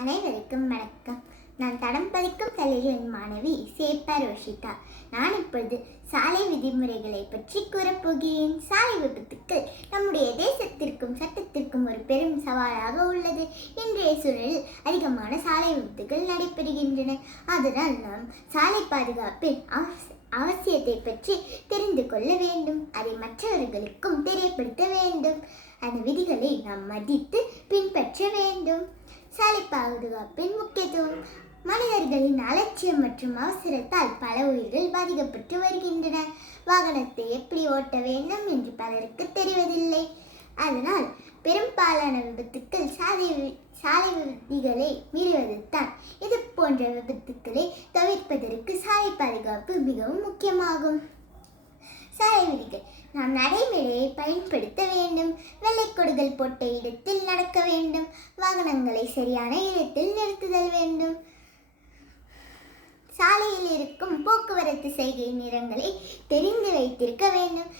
அனைவருக்கும் வணக்கம். நான் தடம் பதிக்கும் கல்லூரியின் மாணவி சேப்பா ரோஷிதா. நான் இப்பொழுது சாலை விதிமுறைகளை பற்றி கூறப்போகிறேன். சாலை விபத்துக்கள் நம்முடைய தேசத்திற்கும் சட்டத்திற்கும் ஒரு பெரும் சவாலாக உள்ளது. இன்றைய சூழலில் அதிகமான சாலை விபத்துகள் நடைபெறுகின்றன. அதனால் நாம் சாலை பாதுகாப்பின் அவசியத்தை பற்றி தெரிந்து கொள்ள வேண்டும். அதை மற்றவர்களுக்கும் தெரியப்படுத்த வேண்டும். அந்த விதிகளை நாம் மதித்து பின்பற்ற வேண்டும். சாலை பாதுகாப்பின் முக்கியத்துவம். மனிதர்களின் அலட்சியம் மற்றும் அவசரத்தால் பல உயிர்கள் பாதிக்கப்பட்டு வருகின்றன. வாகனத்தை எப்படி ஓட்ட வேண்டும் என்று பலருக்கு தெரிவதில்லை. அதனால் பெரும்பாலான விபத்துக்கள் சாலை விதிகளை மீறுவது தான். இது போன்ற விபத்துக்களை தவிர்ப்பதற்கு சாலை பாதுகாப்பு மிகவும் முக்கியமாகும். சாலை விதிகள். நாம் நடைமுறையை பயன்படுத்த வேண்டும். வெள்ளைக்கொடிகள் போட்ட இடத்தில் நடக்க வேண்டும். வாகனங்களை சரியான இடத்தில் நிறுத்துதல் வேண்டும். சாலையில் இருக்கும் போக்குவரத்து செய்கை நிறங்களை தெரிந்து வைத்திருக்க வேண்டும்.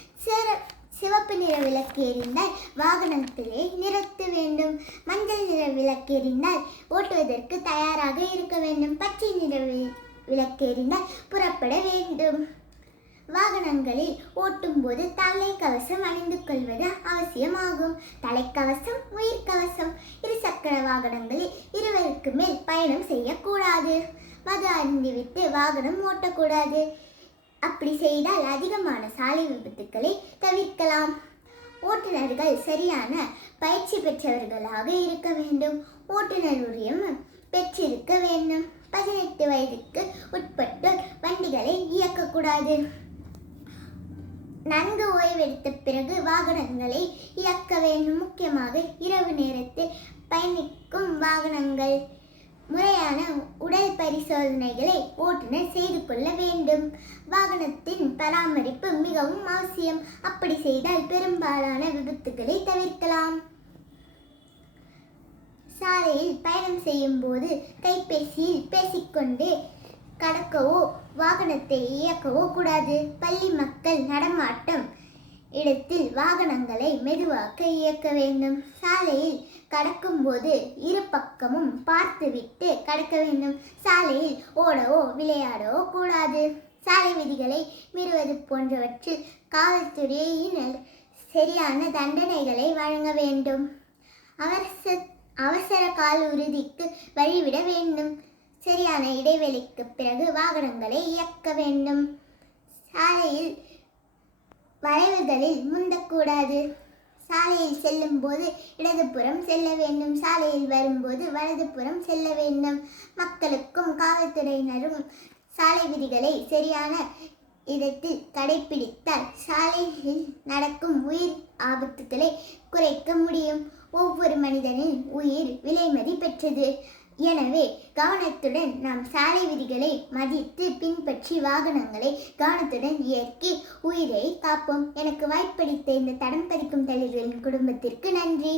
சிவப்பு நிற விளக்கு எரிந்தால் வாகனத்திலே நிறுத்த வேண்டும். மஞ்சள் நிற விளக்கு எரிந்தால் ஓட்டுவதற்கு தயாராக இருக்க வேண்டும். பச்சை நிற விளக்கு எரிந்தால் புறப்பட வேண்டும். வாகனங்களில் ஓட்டும் போது தலைக்கவசம் அணிந்து கொள்வது அவசியமாகும். தலைக்கவசம் உயிர்கவசம். இருசக்கர வாகனங்களில் இருவருக்கு மேல் பயணம் செய்யக்கூடாது. மது அருந்திவிட்டு வாகனம் ஓட்டக்கூடாது. அப்படி செய்தால் அதிகமான சாலை விபத்துக்களை தவிர்க்கலாம். ஓட்டுநர்கள் சரியான பயிற்சி பெற்றவர்களாக இருக்க வேண்டும். ஓட்டுநர் உரிமம் பெற்றிருக்க வேண்டும். 18 வயதுக்கு உட்பட்டோர் வண்டிகளை இயக்கக்கூடாது. நன்கு ஓய்வெடுத்த பிறகு வாகனங்களை இயக்க வேண்டும். முக்கியமாக இரவு நேரத்தில் பயணிக்கும் வாகனங்கள். முறையான உடல் பரிசோதனைகளை ஓட்டுநர் செய்து கொள்ள வேண்டும். வாகனத்தின் பராமரிப்பு மிகவும் அவசியம். அப்படி செய்தால் பெரும்பாலான விபத்துகளை தவிர்க்கலாம். சாலையில் பயணம் செய்யும் போது கைபேசியில் பேசிக்கொண்டே கடக்கவோ வாகனத்தை இயக்கவோ கூடாது. பள்ளி மக்கள் நடமாட்டம் இடத்தில் வாகனங்களை மெதுவாக இயக்க வேண்டும். சாலையில் கடக்கும் போது இரு பக்கமும் பார்த்துவிட்டு கடக்க வேண்டும். சாலையில் ஓடவோ விளையாடவோ கூடாது. சாலை விதிகளை மீறுவது போன்றவற்றில் காவல்துறையினர் சரியான தண்டனைகளை வழங்க வேண்டும். அவசர கால உறுதிக்கு வழிவிட வேண்டும். சரியான இடைவெளிக்கு பிறகு வாகனங்களை இயக்க வேண்டும். சாலையில் வளைவுகளில் முந்தக்கூடாது. சாலையில் செல்லும் போது இடதுபுறம் செல்ல வேண்டும். சாலையில் வரும்போது வலதுபுறம் செல்ல வேண்டும். மக்களுக்கும் காவல்துறையினரும் சாலை விதிகளை சரியான இடத்தில் கடைபிடித்தால் சாலையில் நடக்கும் உயிர் ஆபத்துக்களை குறைக்க முடியும். ஒவ்வொரு மனிதனின் உயிர் விலைமதி பெற்றது. எனவே கவனத்துடன் நாம் சாலை விதிகளை மதித்து பின்பற்றி வாகனங்களை கவனத்துடன் இயக்கி உயிரை காப்போம். எனக்கு வாய்ப்பளித்த இந்த தடம் பதிக்கும் தலைவர்களின் குடும்பத்திற்கு நன்றி.